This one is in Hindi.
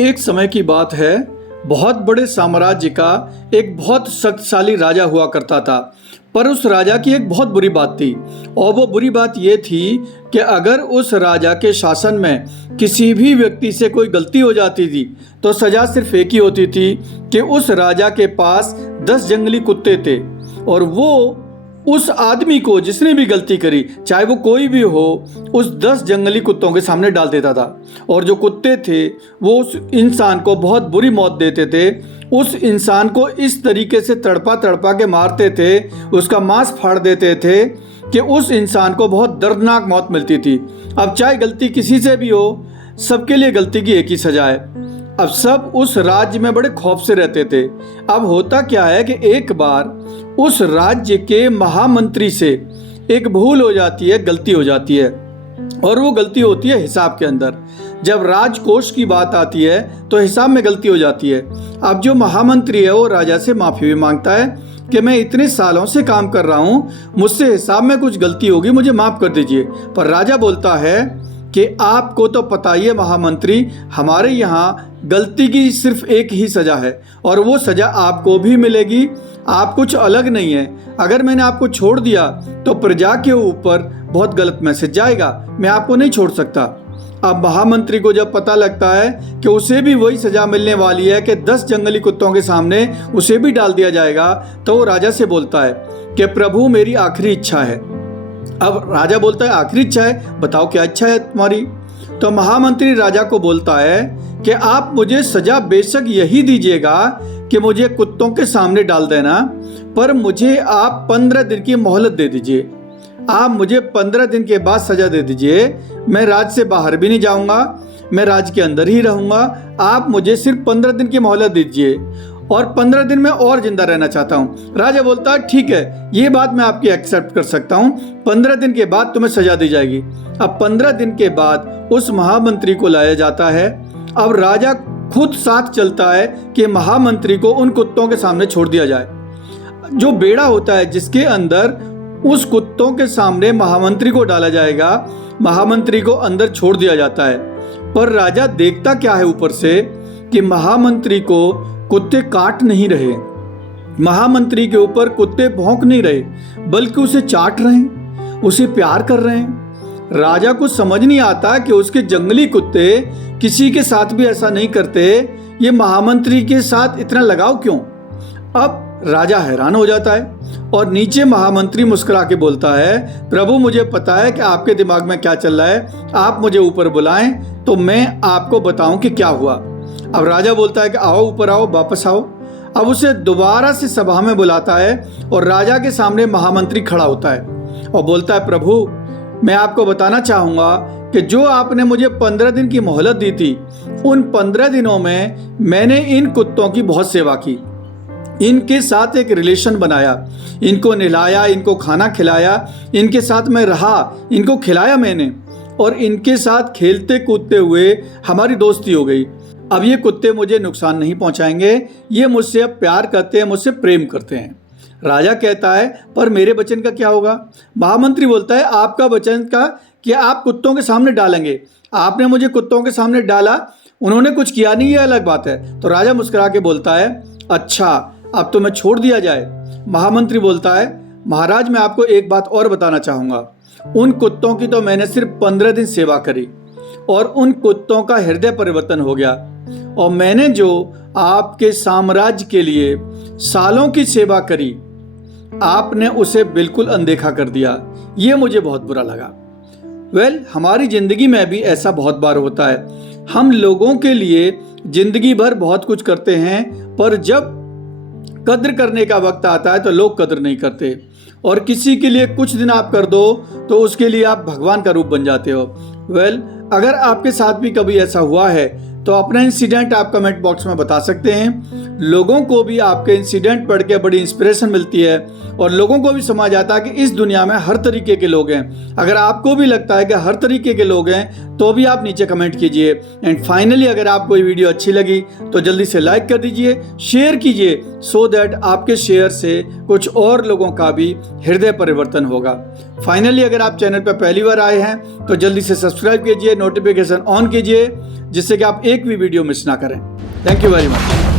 एक समय की बात है, बहुत बड़े साम्राज्य का एक बहुत शक्तिशाली राजा हुआ करता था। पर उस राजा की एक बहुत बुरी बात थी, और वो बुरी बात ये थी कि अगर उस राजा के शासन में किसी भी व्यक्ति से कोई गलती हो जाती थी तो सज़ा सिर्फ एक ही होती थी कि उस राजा के पास 10 जंगली कुत्ते थे, और वो उस आदमी को जिसने भी गलती करी, चाहे वो कोई भी हो, उस 10 जंगली कुत्तों के सामने डाल देता था। और जो कुत्ते थे वो उस इंसान को बहुत बुरी मौत देते थे। उस इंसान को इस तरीके से तड़पा तड़पा के मारते थे, उसका मांस फाड़ देते थे कि उस इंसान को बहुत दर्दनाक मौत मिलती थी। अब चाहे गलती किसी से भी हो, सबके लिए गलती की एक ही सजा है। अब सब उस राज्य में बड़े खौफ से रहते थे। अब होता क्या है कि एक बार उस राज्य के महामंत्री से एक भूल हो जाती है, गलती हो जाती है, और वो गलती होती है हिसाब के अंदर। जब राजकोष की बात आती है तो हिसाब में गलती हो जाती है। अब जो महामंत्री है वो राजा से माफ़ी भी मांगता है कि मैं इतने सालों से काम कर रहा हूँ, मुझसे हिसाब में कुछ गलती होगी, मुझे माफ़ कर दीजिए। पर राजा बोलता है कि आपको तो पता ही है महामंत्री, हमारे यहाँ गलती की सिर्फ एक ही सज़ा है, और वो सज़ा आपको भी मिलेगी। आप कुछ अलग नहीं है। अगर मैंने आपको छोड़ दिया तो प्रजा के ऊपर बहुत गलत मैसेज जाएगा, मैं आपको नहीं छोड़ सकता। अब महामंत्री को जब पता लगता है कि उसे भी वही सज़ा मिलने वाली है कि 10 जंगली कुत्तों के सामने उसे भी डाल दिया जाएगा, तो वो राजा से बोलता है कि प्रभु मेरी आखिरी इच्छा है। अब राजा बोलता है आखिरी इच्छा है, बताओ क्या इच्छा है तुम्हारी। तो महामंत्री राजा को बोलता है कि आप मुझे सजा बेशक यही दीजिएगा कि मुझे कुत्तों के सामने डाल देना, पर मुझे आप 15 दिन की मोहलत दे दीजिए। आप मुझे 15 दिन के बाद सजा दे दीजिए। मैं राज्य से बाहर भी नहीं जाऊंगा, मैं राज्य के अंदर ही रहूंगा। आप मुझे सिर्फ 15 दिन की मोहलत दीजिए, और 15 दिन में और जिंदा रहना चाहता हूँ। राजा बोलता है ठीक है, ये बात मैं आपकी एक्सेप्ट कर सकता हूँ, 15 दिन के बाद तुम्हें सजा दी जाएगी। अब 15 दिन के बाद उस महामंत्री को लाया जाता है। अब राजा खुद साथ चलता है कि महामंत्री को उन कुत्तों के सामने छोड़ दिया जाए। जो बेड़ा होता है जिसके अंदर उस कुत्तों के सामने महामंत्री को डाला जाएगा, महामंत्री को अंदर छोड़ दिया जाता है। पर राजा देखता क्या है ऊपर से कि महामंत्री को कुत्ते काट नहीं रहे, महामंत्री के ऊपर कुत्ते भौंक नहीं रहे, बल्कि उसे चाट रहे हैं, उसे प्यार कर रहे हैं। राजा को समझ नहीं आता कि उसके जंगली कुत्ते किसी के साथ भी ऐसा नहीं करते, ये महामंत्री के साथ इतना लगाव क्यों। अब राजा हैरान हो जाता है, और नीचे महामंत्री मुस्कुरा के बोलता है प्रभु मुझे पता है कि आपके दिमाग में क्या चल रहा है, आप मुझे ऊपर बुलाएं तो मैं आपको बताऊं कि क्या हुआ। अब राजा बोलता है कि आओ ऊपर आओ, वापस आओ। अब उसे दोबारा से सभा में बुलाता है, और राजा के सामने महामंत्री खड़ा होता है और बोलता है प्रभु मैं आपको बताना चाहूँगा कि जो आपने मुझे 15 दिन की मोहलत दी थी, उन 15 दिनों में मैंने इन कुत्तों की बहुत सेवा की, इनके साथ एक रिलेशन बनाया, इनको नहलाया, इनको खाना खिलाया, इनके साथ मैं रहा, इनको खिलाया मैंने, और इनके साथ खेलते कूदते हुए हमारी दोस्ती हो गई। अब ये कुत्ते मुझे नुकसान नहीं पहुंचाएंगे, ये मुझसे अब प्यार करते हैं, मुझसे प्रेम करते हैं। राजा कहता है पर मेरे वचन का क्या होगा। महामंत्री बोलता है आपका वचन का कि आप कुत्तों के सामने डालेंगे, आपने मुझे कुत्तों के सामने डाला, उन्होंने कुछ किया नहीं, ये अलग बात है। तो राजा मुस्कुरा के बोलता है अच्छा अब तो मैं छोड़ दिया जाए। महामंत्री बोलता है महाराज मैं आपको एक बात और बताना चाहूँगा, उन कुत्तों की तो मैंने सिर्फ 15 दिन सेवा करी, और उन कुत्तों का हृदय परिवर्तन हो गया, और मैंने जो आपके साम्राज्य के लिए सालों की सेवा करी, आपने उसे बिल्कुल अनदेखा कर दिया। ये मुझे बहुत बुरा लगा। हमारी ज़िंदगी में भी ऐसा बहुत बार होता है। हम लोगों के लिए ज़िंदगी भर बहुत कुछ करते हैं, पर जब कद्र करने का वक्त आता है तो लोग कद्र नहीं करते, और किसी के लिए कुछ दिन आप कर दो तो उसके लिए आप भगवान का रूप बन जाते हो। अगर आपके साथ भी कभी ऐसा हुआ है तो अपना इंसिडेंट आप कमेंट बॉक्स में बता सकते हैं। लोगों को भी आपके इंसिडेंट पढ़ के बड़ी इंस्पिरेशन मिलती है और लोगों को भी समझ आता है कि इस दुनिया में हर तरीके के लोग हैं। अगर आपको भी लगता है कि हर तरीके के लोग हैं तो भी आप नीचे कमेंट कीजिए। एंड फाइनली अगर आपको ये वीडियो अच्छी लगी तो जल्दी से लाइक कर दीजिए, शेयर कीजिए, सो दैट आपके शेयर से कुछ और लोगों का भी हृदय परिवर्तन होगा। फाइनली अगर आप चैनल पर पहली बार आए हैं तो जल्दी से सब्सक्राइब कीजिए, नोटिफिकेशन ऑन कीजिए, जिससे कि आप एक भी वीडियो मिस ना करें। Thank you very much.